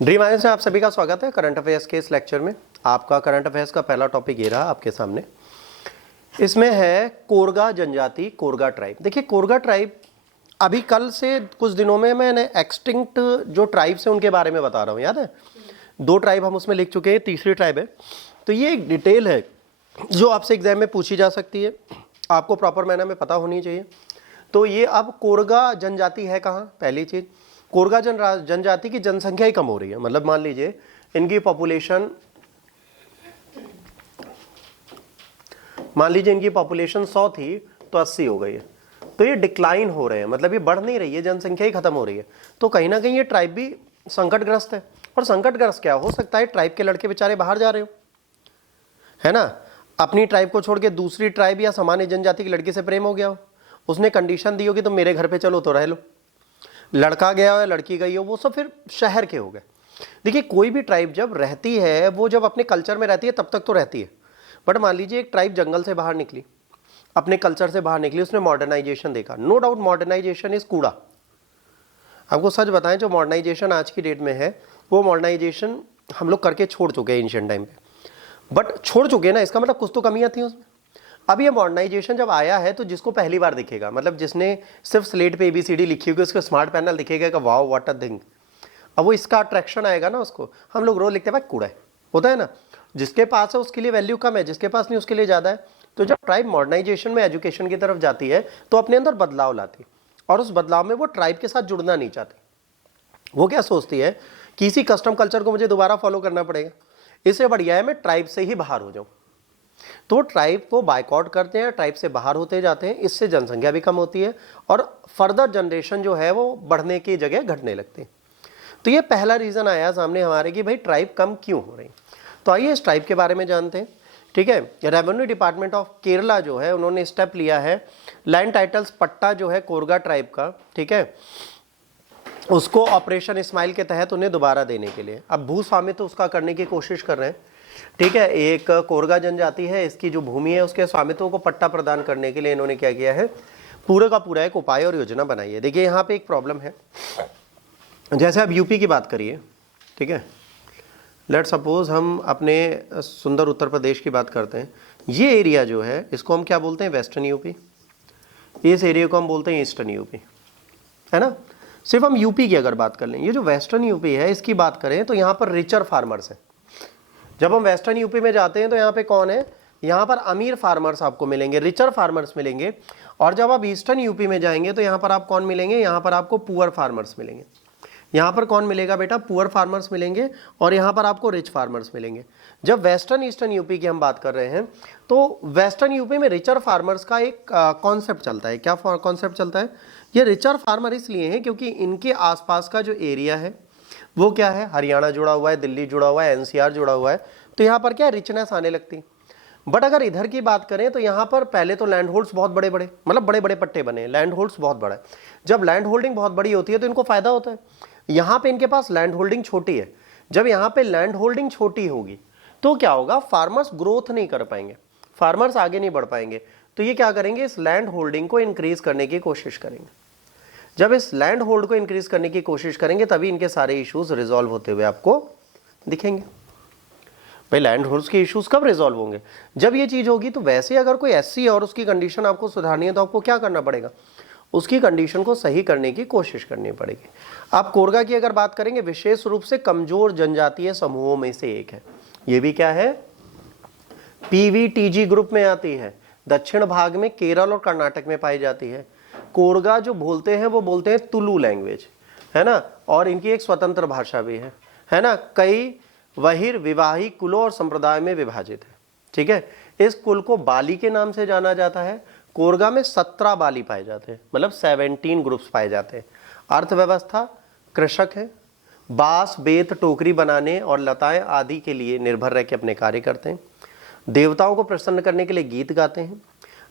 Dream ions में आप सभी का स्वागत है। करंट अफेयर्स के इस लेक्चर में आपका करंट अफेयर्स का पहला टॉपिक ये रहा आपके सामने। इसमें है कोरगा जनजाति, कोरगा ट्राइब। देखिए कोरगा ट्राइब अभी कल से कुछ दिनों में मैंने एक्सटिंक्ट जो ट्राइब्स हैं उनके बारे में बता रहा हूँ, याद है? 2 ट्राइब हम उसमें लिख चुके हैं, तीसरी ट्राइब है। तो ये एक डिटेल है जो आपसे एग्जाम में पूछी जा सकती है, आपको प्रॉपर मैनर में पता होनी चाहिए। तो ये अब कोरगा जनजाति है कहाँ? पहली चीज, कोरगा जनजाति की जनसंख्या ही कम हो रही है। मतलब मान लीजिए इनकी पॉपुलेशन, मान लीजिए इनकी पॉपुलेशन 100 थी तो 80 हो गई है। तो ये डिक्लाइन हो रहे हैं, मतलब ये बढ़ नहीं रही है, जनसंख्या ही खत्म हो रही है। तो कहीं ना कहीं ये ट्राइब भी संकटग्रस्त है। और संकटग्रस्त क्या हो सकता है? ट्राइब के लड़के बेचारे बाहर जा रहे हो, है ना, अपनी ट्राइब को छोड़ के दूसरी ट्राइब या सामान्य जनजाति की लड़की से प्रेम हो गया हो, उसने कंडीशन दी होगी तो मेरे घर पे चलो तो रह लो। लड़का गया हो या लड़की गई हो, वो सब फिर शहर के हो गए। देखिए कोई भी ट्राइब जब रहती है, वो जब अपने कल्चर में रहती है तब तक तो रहती है। बट मान लीजिए एक ट्राइब जंगल से बाहर निकली, अपने कल्चर से बाहर निकली, उसने मॉडर्नाइजेशन देखा। नो डाउट मॉडर्नाइजेशन इज कूड़ा। आपको सच बताएं, जो मॉडर्नाइजेशन आज की डेट में है वो मॉडर्नाइजेशन हम लोग करके छोड़ चुके हैं एंशिएंट टाइम पे। बट छोड़ चुके ना, इसका मतलब कुछ तो कमियां थी उसमें। अब ये मॉडर्नाइजेशन जब आया है तो जिसको पहली बार दिखेगा, मतलब जिसने सिर्फ स्लेट पे ABCD लिखी होगी, उसको स्मार्ट पैनल दिखेगा कि वाओ व्हाट अ थिंग। अब वो इसका अट्रैक्शन आएगा ना उसको। हम लोग रोज लिखते हैं भाई कूड़ा है, होता है ना, जिसके पास है उसके लिए वैल्यू कम है, जिसके पास नहीं उसके लिए ज़्यादा है। तो जब ट्राइब मॉडर्नाइजेशन में एजुकेशन की तरफ जाती है तो अपने अंदर बदलाव लाती, और उस बदलाव में वो ट्राइब के साथ जुड़ना नहीं चाहती। वो क्या सोचती है कि इसी कस्टम कल्चर को मुझे दोबारा फॉलो करना पड़ेगा, इससे बढ़िया है मैं ट्राइब से ही बाहर हो जाऊं। तो ट्राइब को बायकॉट करते हैं, ट्राइब से बाहर होते जाते हैं, इससे जनसंख्या भी कम होती है और फर्दर जनरेशन जो है वो बढ़ने की जगह घटने लगती है। तो ये पहला रीजन आया सामने हमारे कि भाई ट्राइब कम क्यों हो रही। तो आइए इस ट्राइब के बारे में जानते हैं। ठीक है, रेवेन्यू डिपार्टमेंट ऑफ केरला जो है उन्होंने स्टेप लिया है, लैंड टाइटल्स पट्टा जो है कोरगा ट्राइब का, ठीक है, उसको ऑपरेशन स्माइल के तहत उन्हें दोबारा देने के लिए। अब भू स्वामित्व उसका करने की कोशिश कर रहे हैं। ठीक है, एक कोरगा जनजाति है, इसकी जो भूमि है उसके स्वामित्व को पट्टा प्रदान करने के लिए इन्होंने क्या किया है, पूरे का पूरा एक उपाय और योजना बनाई है। देखिए यहाँ पे एक प्रॉब्लम है, जैसे अब यूपी की बात करिए, ठीक है, लेट सपोज हम अपने सुंदर उत्तर प्रदेश की बात करते हैं। ये एरिया जो है इसको हम क्या बोलते हैं, वेस्टर्न यूपी। इस एरिया को हम बोलते हैं ईस्टर्न यूपी, है ना। सिर्फ हम यूपी की अगर बात कर लें, ये जो वेस्टर्न यूपी है इसकी बात करें तो यहाँ पर रिचर फार्मर्स हैं। जब हम वेस्टर्न यूपी में जाते हैं तो यहाँ पे कौन है, यहाँ पर अमीर फार्मर्स आपको मिलेंगे, रिचर फार्मर्स मिलेंगे। और जब आप ईस्टर्न यूपी में जाएंगे तो यहाँ पर आप कौन मिलेंगे, यहाँ पर आपको पुअर फार्मर्स मिलेंगे। यहाँ पर कौन मिलेगा बेटा, पुअर फार्मर्स मिलेंगे, और यहाँ पर आपको रिच फार्मर्स मिलेंगे। जब वेस्टर्न ईस्टर्न यूपी की हम बात कर रहे हैं तो वेस्टर्न यूपी में रिचर फार्मर्स का एक कॉन्सेप्ट चलता है। क्या कॉन्सेप्ट चलता है? ये रिचर फार्मर इसलिए हैं क्योंकि इनके आसपास का जो एरिया है वो क्या है, हरियाणा जुड़ा हुआ है, दिल्ली जुड़ा हुआ है, NCR जुड़ा हुआ है। तो यहाँ पर क्या रिचनेस आने लगती। बट अगर इधर की बात करें तो यहाँ पर पहले तो लैंड होल्ड्स बहुत बड़े बड़े, मतलब बड़े बड़े पट्टे बने, लैंड होल्ड्स बहुत बड़ा है। जब लैंड होल्डिंग बहुत बड़ी होती है तो इनको फायदा होता है। यहाँ पे इनके पास लैंड होल्डिंग छोटी है। जब यहाँ पे लैंड होल्डिंग छोटी होगी तो क्या होगा, फार्मर्स ग्रोथ नहीं कर पाएंगे, फार्मर्स आगे नहीं बढ़ पाएंगे। तो ये क्या करेंगे, इस लैंड होल्डिंग को इंक्रीज करने की कोशिश करेंगे। जब इस लैंड होल्ड को इंक्रीज करने की कोशिश करेंगे तभी इनके सारे इश्यूज रिजॉल्व होते हुए आपको दिखेंगे। भाई लैंड होल्ड्स के इश्यूज कब रिजॉल्व होंगे, जब ये चीज होगी। तो वैसे अगर कोई SC और उसकी कंडीशन आपको सुधारनी है तो आपको क्या करना पड़ेगा, उसकी कंडीशन को सही करने की कोशिश करनी पड़ेगी। आप कोरगा की अगर बात करेंगे, विशेष रूप से कमजोर जनजातीय समूहों में से एक है। ये भी क्या है, PVTG ग्रुप में आती है। दक्षिण भाग में केरल और कर्नाटक में पाई जाती है। कोरगा जो बोलते हैं वो बोलते हैं तुलु लैंग्वेज, है ना, और इनकी एक स्वतंत्र भाषा भी है ना। कई वहीर विवाही कुलों और संप्रदाय में विभाजित है। ठीक है, इस कुल को बाली के नाम से जाना जाता है। कोरगा में 17 बाली पाए जाते हैं, मतलब 17 ग्रुप्स पाए जाते हैं। अर्थव्यवस्था कृषक है, बांस बेत टोकरी बनाने और लताएं आदि के लिए निर्भर रह के अपने कार्य करते हैं। देवताओं को प्रसन्न करने के लिए गीत गाते हैं,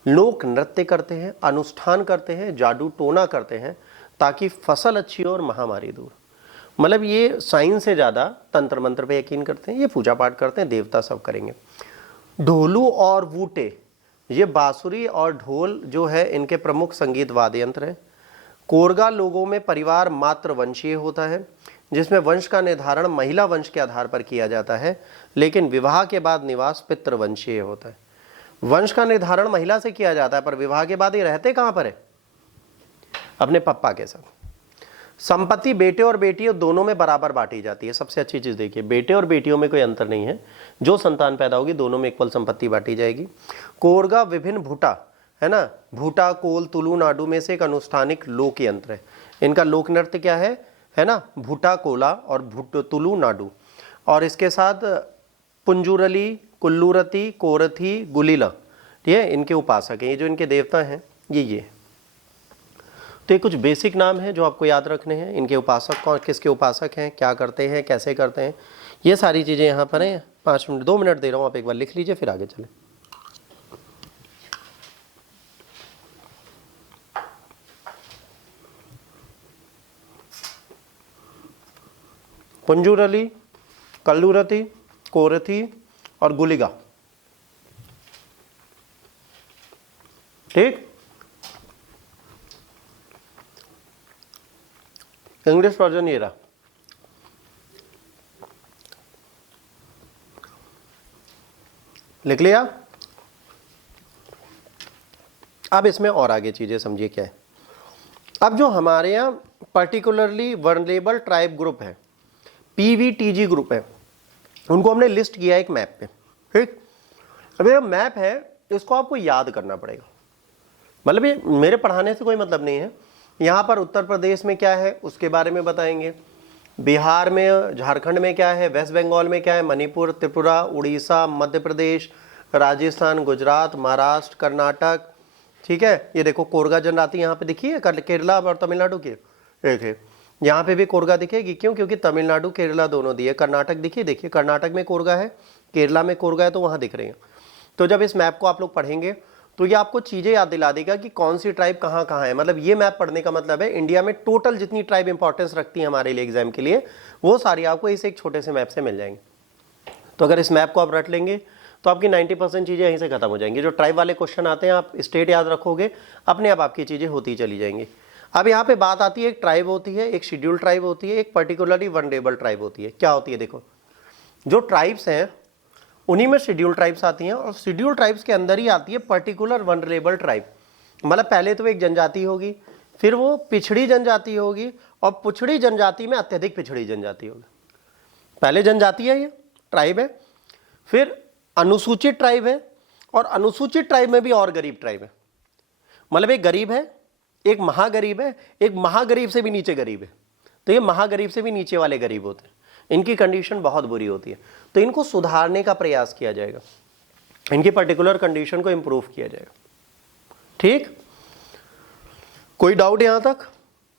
लोक नृत्य करते हैं, अनुष्ठान करते हैं, जादू टोना करते हैं ताकि फसल अच्छी हो और महामारी दूर। मतलब ये साइंस से ज़्यादा तंत्र मंत्र पे यकीन करते हैं, ये पूजा पाठ करते हैं, देवता सब करेंगे। ढोलू और वूटे, ये बांसुरी और ढोल जो है इनके प्रमुख संगीत वाद्य यंत्र हैं। कोरगा लोगों में परिवार मातृवंशीय होता है। जिसमें वंश का निर्धारण महिला वंश के आधार पर किया जाता है, लेकिन विवाह के बाद निवास पितृवंशीय होता है। वंश का निर्धारण महिला से किया जाता है, पर विवाह के बाद ये रहते कहाँ पर है? अपने पप्पा के साथ। संपत्ति बेटे और बेटियों दोनों में बराबर बांटी जाती है। सबसे अच्छी चीज देखिए, बेटे और बेटियों में कोई अंतर नहीं है, जो संतान पैदा होगी दोनों में इक्वल संपत्ति बांटी जाएगी। कोरगा विभिन्न भूटा है ना, भूटा, कोल, तुलु नाडु में से एक अनुष्ठानिक लोक यंत्र है। इनका लोक नृत्य क्या है ना, भूटा, कोला और तुलु नाडु। और इसके साथ पुंजुरली, कुल्लूरती, कोरथी, गुलीला, ठीक है, इनके उपासक हैं। ये जो इनके देवता हैं ये तो ये कुछ बेसिक नाम हैं जो आपको याद रखने हैं। इनके उपासक कौन, किसके उपासक हैं, क्या करते हैं, कैसे करते हैं, ये सारी चीज़ें यहाँ पर हैं। 5 मिनट 2 मिनट दे रहा हूँ, आप एक बार लिख लीजिए फिर आगे चलें। पुंजुरली, कल्लूरती, कोरथी और गुलिगा, ठीक। इंग्लिश वर्जन ये रहा। लिख लिया? अब इसमें और आगे चीजें समझिए क्या है। अब जो हमारे यहाँ पर्टिकुलरली वल्नरेबल ट्राइब ग्रुप है, पीवीटीजी ग्रुप है, उनको हमने लिस्ट किया एक मैप पे, ठीक। अब ये मैप है, इसको आपको याद करना पड़ेगा। मतलब ये मेरे पढ़ाने से कोई मतलब नहीं है। यहाँ पर उत्तर प्रदेश में क्या है उसके बारे में बताएंगे, बिहार में, झारखंड में क्या है, वेस्ट बंगाल में क्या है, मणिपुर, त्रिपुरा, उड़ीसा, मध्य प्रदेश, राजस्थान, गुजरात, महाराष्ट्र, कर्नाटक, ठीक है। ये देखो कोरगा जनजाति यहाँ पे दिखी है, केरला और तमिलनाडु की, देखिए यहाँ पे भी कोरगा दिखेगी। क्यों? क्योंकि तमिलनाडु केरला दोनों दिए। कर्नाटक दिखिए, देखिए कर्नाटक में कोरगा है, केरला में कोरगा है, तो वहाँ दिख रही है। तो जब इस मैप को आप लोग पढ़ेंगे तो ये आपको चीज़ें याद दिला देगा कि कौन सी ट्राइब कहाँ कहाँ है। मतलब ये मैप पढ़ने का मतलब है इंडिया में टोटल जितनी ट्राइब इंपॉर्टेंस रखती है हमारे लिए एग्जाम के लिए, वो सारी आपको इस एक छोटे से मैप से मिल जाएंगी। तो अगर इस मैप को आप रट लेंगे तो आपकी 90% चीज़ें यहीं से खत्म हो जाएंगी। जो ट्राइब वाले क्वेश्चन आते हैं, आप स्टेट याद रखोगे, अपने आप आपकी चीज़ें होती चली जाएंगी। अब यहाँ पे बात आती है, एक ट्राइब होती है, एक शेड्यूल ट्राइब होती है, एक पर्टिकुलरली वल्नरेबल ट्राइब होती है। क्या होती है? देखो, जो ट्राइब्स हैं उन्हीं में शेड्यूल ट्राइब्स आती हैं, और शेड्यूल ट्राइब्स के अंदर ही आती है पर्टिकुलर वल्नरेबल ट्राइब। मतलब पहले तो एक जनजाति होगी, फिर वो पिछड़ी जनजाति होगी, और पिछड़ी जनजाति में अत्यधिक पिछड़ी जनजाति होगी। पहले जनजाति है, ये ट्राइब है, फिर अनुसूचित ट्राइब है, और अनुसूचित ट्राइब में भी और गरीब ट्राइब है। मतलब एक गरीब है, एक महागरीब है, एक महागरीब से भी नीचे गरीब है। तो ये महागरीब से भी नीचे वाले गरीब होते हैं, इनकी कंडीशन बहुत बुरी होती है। तो इनको सुधारने का प्रयास किया जाएगा, इनकी पर्टिकुलर कंडीशन को इंप्रूव किया जाएगा, ठीक। कोई डाउट यहां तक?